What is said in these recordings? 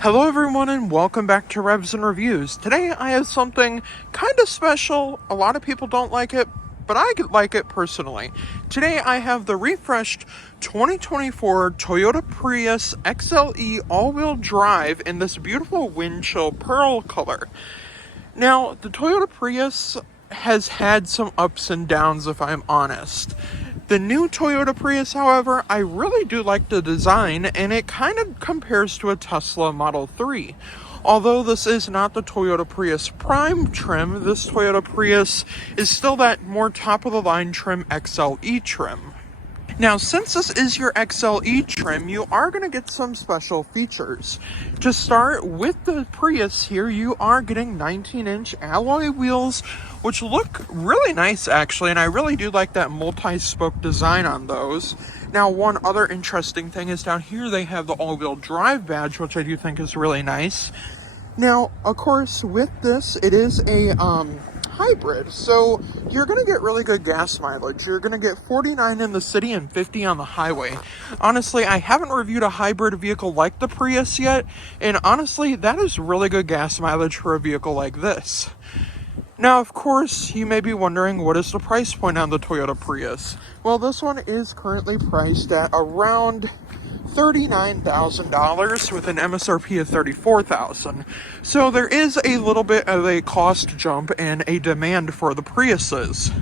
Hello everyone and welcome back to Revs and Reviews. Today I have something kind of special. A lot of people don't like it, but I like it personally. Today I have the refreshed 2024 Toyota Prius XLE all-wheel drive in this beautiful wind chill pearl color. Now, the Toyota Prius has had some ups and downs, if I'm honest. The new Toyota Prius, however, I really do like the design, and it kind of compares to a Tesla Model 3. Although this is not the Toyota Prius Prime trim, this Toyota Prius is still that more top-of-the-line trim XLE trim. Now, since this is your XLE trim, you are going to get some special features. To start with the Prius here, you are getting 19-inch alloy wheels, which look really nice actually, and I really do like that multi-spoke design on those. Now, one other interesting thing is down here they have the all-wheel drive badge, which I do think is really nice. Now, of course, with this, it is a hybrid, so you're going to get really good gas mileage. You're going to get 49 in the city and 50 on the highway. Honestly, I haven't reviewed a hybrid vehicle like the Prius yet, and honestly, that is really good gas mileage for a vehicle like this. Now, of course, you may be wondering, what is the price point on the Toyota Prius? Well, this one is currently priced at around $39,000 with an MSRP of $34,000. So there is a little bit of a cost jump and a demand for the Priuses.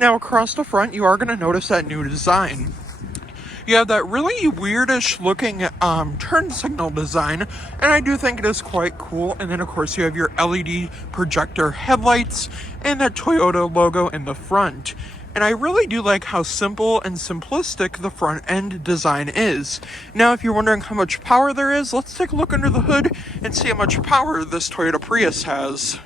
Now, across the front, you are going to notice that new design. You have that really weirdish looking turn signal design, and I do think it is quite cool. And then of course you have your LED projector headlights and that Toyota logo in the front. And I really do like how simple and simplistic the front end design is. Now, if you're wondering how much power there is, let's take a look under the hood and see how much power this Toyota Prius has.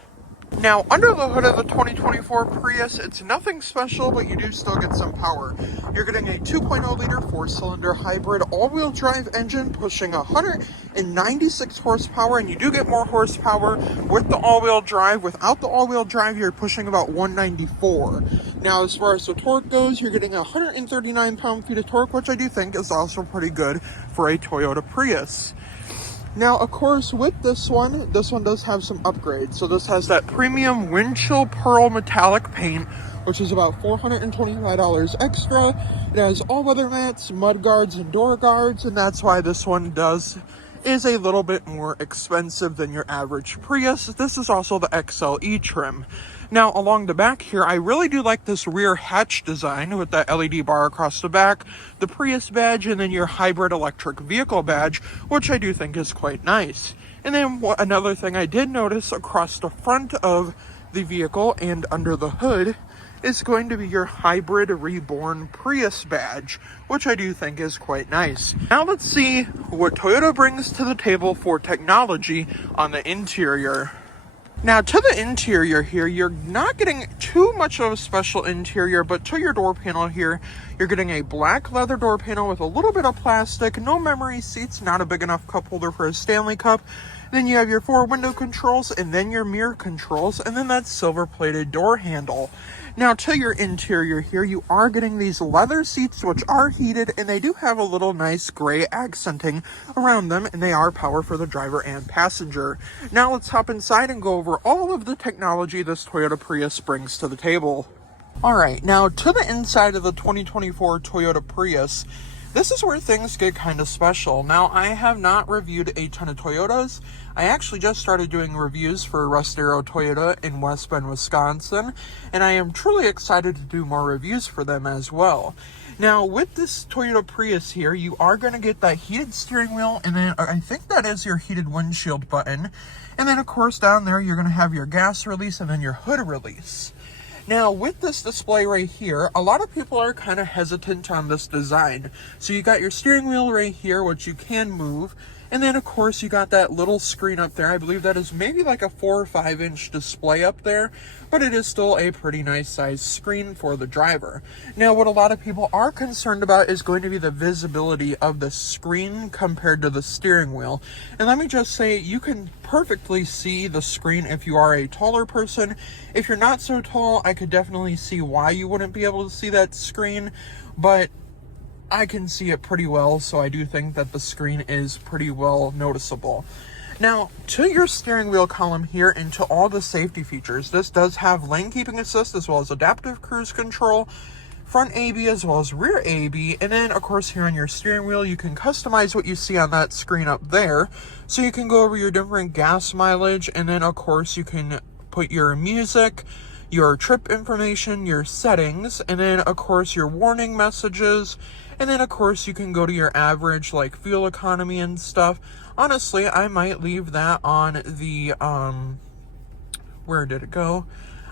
Now, under the hood of the 2024 Prius, it's nothing special, but you do still get some power. You're getting a 2.0-liter four-cylinder hybrid all-wheel drive engine pushing 196 horsepower, and you do get more horsepower with the all-wheel drive. Without the all-wheel drive, you're pushing about 194. Now, as far as the torque goes, you're getting 139 pound-feet of torque, which I do think is also pretty good for a Toyota Prius. Now, of course, with this one does have some upgrades. So this has that premium wind chill pearl metallic paint, which is about $425 extra. It has all-weather mats, mud guards, and door guards, and that's why this one is a little bit more expensive than your average Prius. This is also the XLE trim. Now, along the back here, I really do like this rear hatch design with that LED bar across the back, the Prius badge, and then your hybrid electric vehicle badge, which I do think is quite nice. And then another thing I did notice across the front of the vehicle and under the hood is going to be your hybrid reborn Prius badge, which I do think is quite nice. Now let's see what Toyota brings to the table for technology on the interior. Now, to the interior here, you're not getting too much of a special interior, but to your door panel here, you're getting a black leather door panel with a little bit of plastic, no memory seats, not a big enough cup holder for a Stanley Cup. Then you have your 4 window controls, and then your mirror controls, and then that silver-plated door handle. Now, to your interior here, you are getting these leather seats, which are heated, and they do have a little nice gray accenting around them, and they are power for the driver and passenger. Now, let's hop inside and go over all of the technology this Toyota Prius brings to the table. All right, now to the inside of the 2024 Toyota Prius, this is where things get kind of special. Now, I have not reviewed a ton of Toyotas. I actually just started doing reviews for Russ, Darrow Toyota in West Bend, Wisconsin, and I am truly excited to do more reviews for them as well. Now, with this Toyota Prius here, you are going to get that heated steering wheel, and then I think that is your heated windshield button. And then, of course, down there, you're going to have your gas release and then your hood release. Now, with this display right here, a lot of people are kind of hesitant on this design. So you got your steering wheel right here, which you can move. And then, of course, you got that little screen up there. I believe that is maybe like a 4 or 5 inch display up there, but it is still a pretty nice size screen for the driver. Now, what a lot of people are concerned about is going to be the visibility of the screen compared to the steering wheel. And let me just say, you can perfectly see the screen if you are a taller person. If you're not so tall, I could definitely see why you wouldn't be able to see that screen, but I can see it pretty well, so I do think that the screen is pretty well noticeable. Now, to your steering wheel column here and to all the safety features, this does have lane keeping assist as well as adaptive cruise control, front AB as well as rear AB, and then of course here on your steering wheel you can customize what you see on that screen up there. So you can go over your different gas mileage, and then of course you can put your music, your trip information, your settings, and then of course your warning messages, and then of course you can go to your average like fuel economy and stuff. Honestly, I might leave that on the where did it go?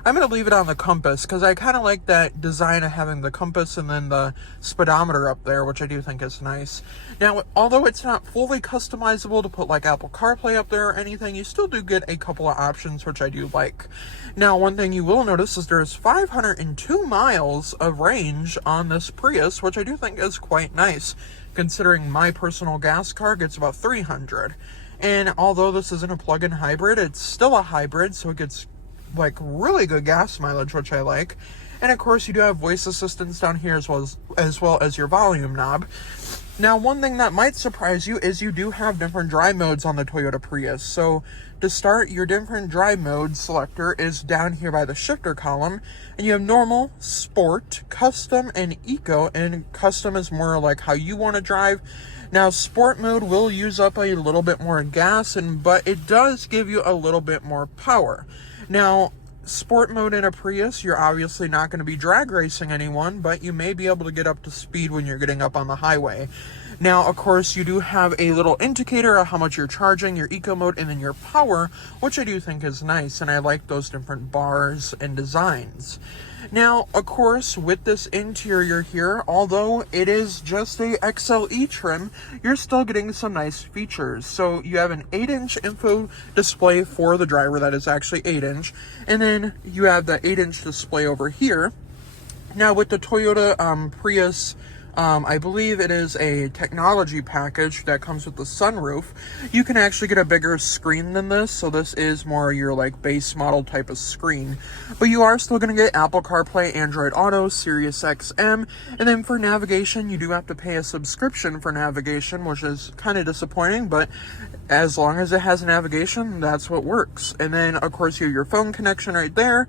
I'm going to leave it on the compass because I kind of like that design of having the compass and then the speedometer up there, which I do think is nice. Now, although it's not fully customizable to put like Apple CarPlay up there or anything, you still do get a couple of options, which I do like. Now, one thing you will notice is there's 502 miles of range on this Prius, which I do think is quite nice, considering my personal gas car gets about 300. And although this isn't a plug-in hybrid, it's still a hybrid, so it gets like really good gas mileage, which I like. And of course you do have voice assistance down here as well as your volume knob. Now, one thing that might surprise you is you do have different drive modes on the Toyota Prius. So to start, your different drive mode selector is down here by the shifter column, and you have normal, sport, custom, and eco. And custom is more like how you want to drive. Now, sport mode will use up a little bit more gas, but it does give you a little bit more power. Now, sport mode in a Prius, you're obviously not going to be drag racing anyone, but you may be able to get up to speed when you're getting up on the highway. Now, of course, you do have a little indicator of how much you're charging, your eco mode, and then your power, which I do think is nice, and I like those different bars and designs. Now, of course, with this interior here, although it is just a XLE trim, you're still getting some nice features. So you have an 8-inch info display for the driver that is actually 8-inch, and then you have the 8-inch display over here. Now, with the Toyota Prius, I believe it is a technology package that comes with the sunroof. You can actually get a bigger screen than this, so this is more your like base model type of screen. But you are still going to get Apple CarPlay, Android Auto, Sirius XM, and then for navigation, you do have to pay a subscription for navigation, which is kind of disappointing, but as long as it has navigation, that's what works. And then, of course, you have your phone connection right there.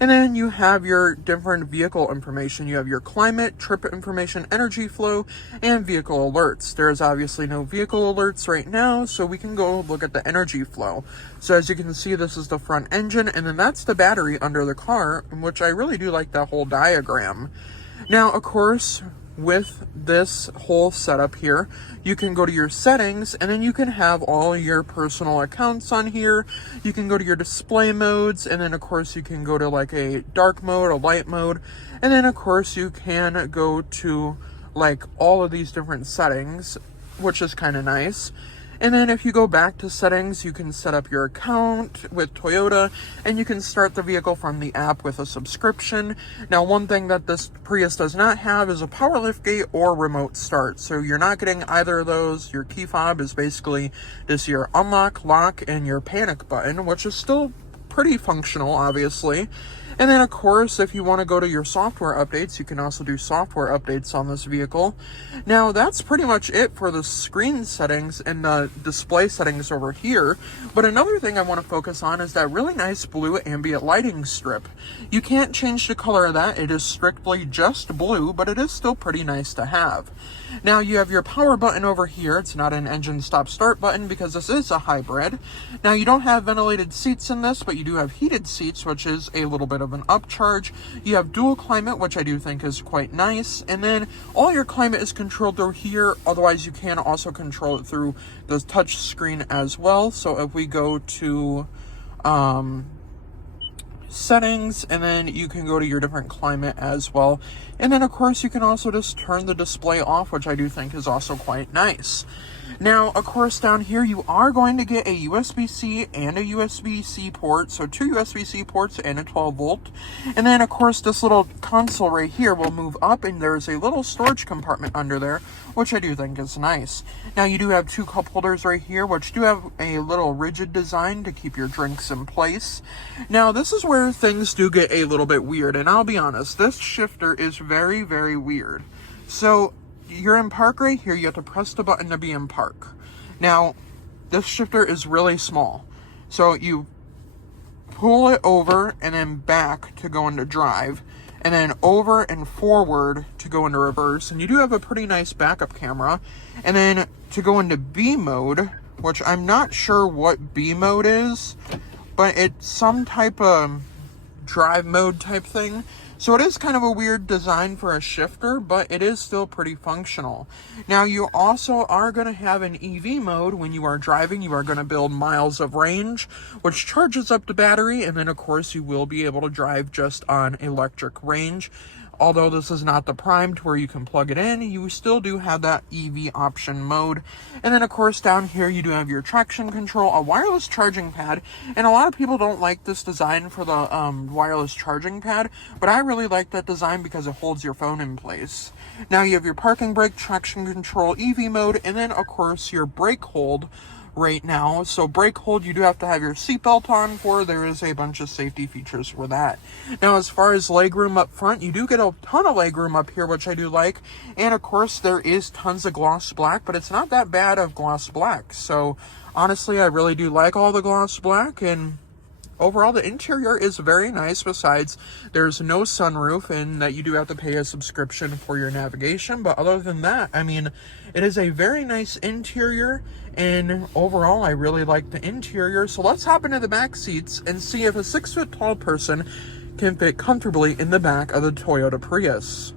And then you have your different vehicle information. You have your climate, trip information, energy flow, and vehicle alerts. There is obviously no vehicle alerts right now, so we can go look at the energy flow. So as you can see, this is the front engine, and then that's the battery under the car, which I really do like that whole diagram. Now, of course, with this whole setup here, you can go to your settings, and then you can have all your personal accounts on here. You can go to your display modes, and then of course you can go to like a dark mode, a light mode, and then of course you can go to like all of these different settings, which is kind of nice. And then if you go back to settings, you can set up your account with Toyota, and you can start the vehicle from the app with a subscription. Now, one thing that this Prius does not have is a power liftgate or remote start. So you're not getting either of those. Your key fob is basically just your unlock, lock, and your panic button, which is still pretty functional, obviously. And then, of course, if you want to go to your software updates, you can also do software updates on this vehicle. Now, that's pretty much it for the screen settings and the display settings over here. But another thing I want to focus on is that really nice blue ambient lighting strip. You can't change the color of that. It is strictly just blue, but it is still pretty nice to have. Now, you have your power button over here. It's not an engine stop-start button because this is a hybrid. Now, you don't have ventilated seats in this, but you do have heated seats, which is a little bit of an upcharge. You have dual climate, which I do think is quite nice. And then all your climate is controlled through here. Otherwise, you can also control it through the touch screen as well. So if we go to settings, and then you can go to your different climate as well. And then, of course, you can also just turn the display off, which I do think is also quite nice. Now, of course, down here, you are going to get a USB-C and a USB-C port, so 2 USB-C ports and a 12-volt. And then, of course, this little console right here will move up, and there's a little storage compartment under there, which I do think is nice. Now, you do have 2 cup holders right here, which do have a little rigid design to keep your drinks in place. Now, this is where things do get a little bit weird, and I'll be honest, this shifter is very, very weird. So, you're in park right here, you have to press the button to be in park. Now, this shifter is really small. So you pull it over and then back to go into drive, and then over and forward to go into reverse. And you do have a pretty nice backup camera. And then to go into B mode, which I'm not sure what B mode is, but it's some type of drive mode type thing. So it is kind of a weird design for a shifter, but it is still pretty functional. Now you also are going to have an EV mode. When you are driving, you are going to build miles of range, which charges up the battery, and then of course you will be able to drive just on electric range. Although this is not the primed where you can plug it in, you still do have that EV option mode. And then of course down here you do have your traction control, a wireless charging pad, and a lot of people don't like this design for the wireless charging pad, but I really like that design because it holds your phone in place. Now you have your parking brake, traction control, EV mode, and then of course your brake hold right now. So brake hold, you do have to have your seatbelt on for. There is a bunch of safety features for that. Now as far as legroom up front, you do get a ton of legroom up here, which I do like. And of course there is tons of gloss black, but it's not that bad of gloss black. So honestly, I really do like all the gloss black, and overall, the interior is very nice. Besides, there's no sunroof, and that you do have to pay a subscription for your navigation. But other than that, I mean, it is a very nice interior, and overall, I really like the interior. So let's hop into the back seats and see if a 6-foot tall person can fit comfortably in the back of the Toyota Prius.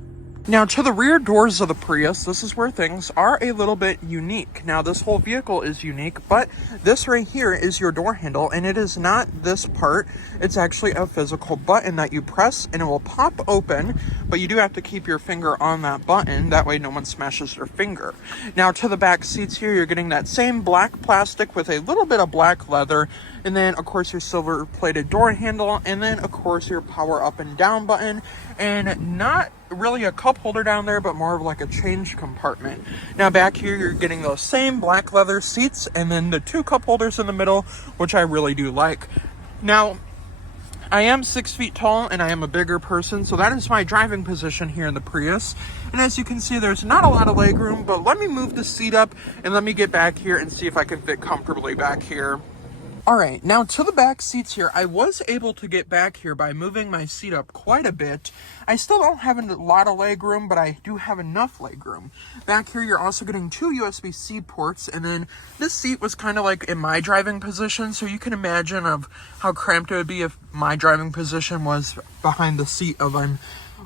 Now, to the rear doors of the Prius, this is where things are a little bit unique. Now, this whole vehicle is unique, but this right here is your door handle, and it is not this part. It's actually a physical button that you press, and it will pop open, but you do have to keep your finger on that button. That way no one smashes their finger. Now, to the back seats here, you're getting that same black plastic with a little bit of black leather, and then, of course, your silver-plated door handle, and then, of course, your power up and down button, and not really a cup holder down there, but more of like a change compartment. Now back here you're getting those same black leather seats, and then the 2 cup holders in the middle, which I really do like. Now I am 6 feet tall and I am a bigger person, so that is my driving position here in the Prius. And as you can see, there's not a lot of legroom, but let me move the seat up and let me get back here and see if I can fit comfortably back here. All right, now to the back seats here, I was able to get back here by moving my seat up quite a bit. I still don't have a lot of legroom, but I do have enough legroom. Back here, you're also getting 2 USB-C ports, and then this seat was kind of like in my driving position, so you can imagine of how cramped it would be if my driving position was behind the seat of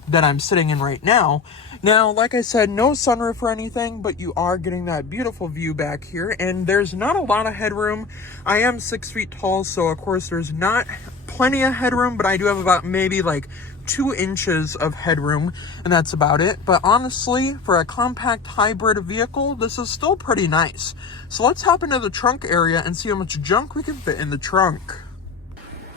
that I'm sitting in right now. Now, like I said, no sunroof or anything, but you are getting that beautiful view back here, and there's not a lot of headroom. I am 6 feet tall, so of course there's not plenty of headroom, but I do have about maybe like 2 inches of headroom, and that's about it. But honestly, for a compact hybrid vehicle, this is still pretty nice. So let's hop into the trunk area and see how much junk we can fit in the trunk.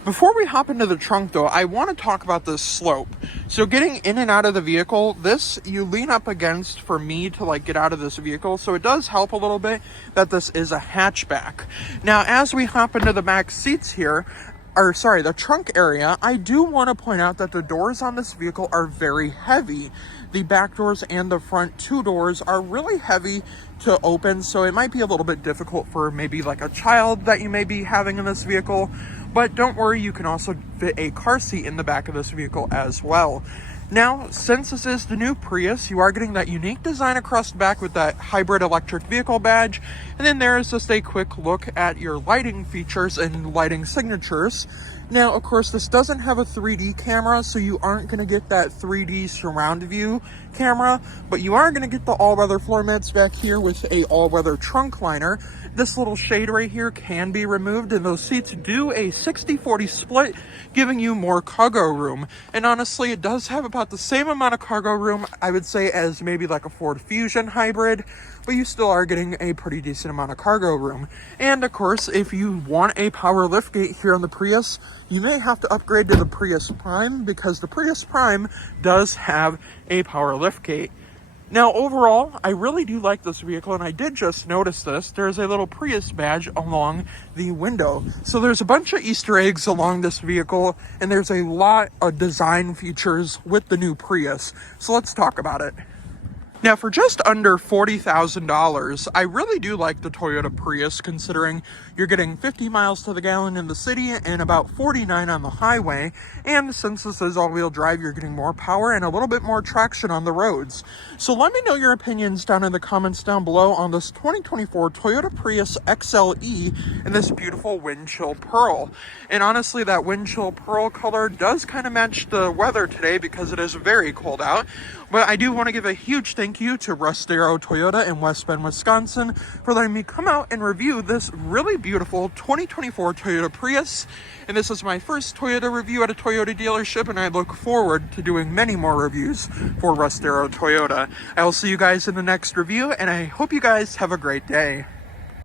Before we hop into the trunk though, I want to talk about this slope. So getting in and out of the vehicle, this you lean up against for me to like get out of this vehicle. So it does help a little bit that this is a hatchback. Now, as we hop into the back seats here, the trunk area, I do want to point out that the doors on this vehicle are very heavy. The back doors and the front 2 doors are really heavy to open, so it might be a little bit difficult for maybe like a child that you may be having in this vehicle. But don't worry, you can also fit a car seat in the back of this vehicle as well. Now, since this is the new Prius, you are getting that unique design across the back with that hybrid electric vehicle badge. And then there is just a quick look at your lighting features and lighting signatures. Now, of course, this doesn't have a 3D camera, so you aren't going to get that 3D surround view camera, but you are going to get the all-weather floor mats back here with a all-weather trunk liner. This little shade right here can be removed, and those seats do a 60-40 split, giving you more cargo room. And honestly, it does have about the same amount of cargo room, I would say, as maybe like a Ford Fusion hybrid, but you still are getting a pretty decent amount of cargo room. And of course, if you want a power liftgate here on the Prius, you may have to upgrade to the Prius Prime, because the Prius Prime does have a power liftgate. Now, overall, I really do like this vehicle, and I did just notice this. There's a little Prius badge along the window. So there's a bunch of Easter eggs along this vehicle, and there's a lot of design features with the new Prius. So let's talk about it. Now, for just under $40,000, I really do like the Toyota Prius, considering you're getting 50 miles to the gallon in the city and about 49 on the highway. And since this is all-wheel drive, you're getting more power and a little bit more traction on the roads. So let me know your opinions down in the comments down below on this 2024 Toyota Prius XLE in this beautiful wind chill pearl. And honestly, that wind chill pearl color does kind of match the weather today because it is very cold out. But I do want to give a huge thank you to Russ, Darrow Toyota in West Bend, Wisconsin, for letting me come out and review this really beautiful 2024 Toyota Prius. And this is my first Toyota review at a Toyota dealership, and I look forward to doing many more reviews for Russ, Darrow Toyota. I will see you guys in the next review, and I hope you guys have a great day.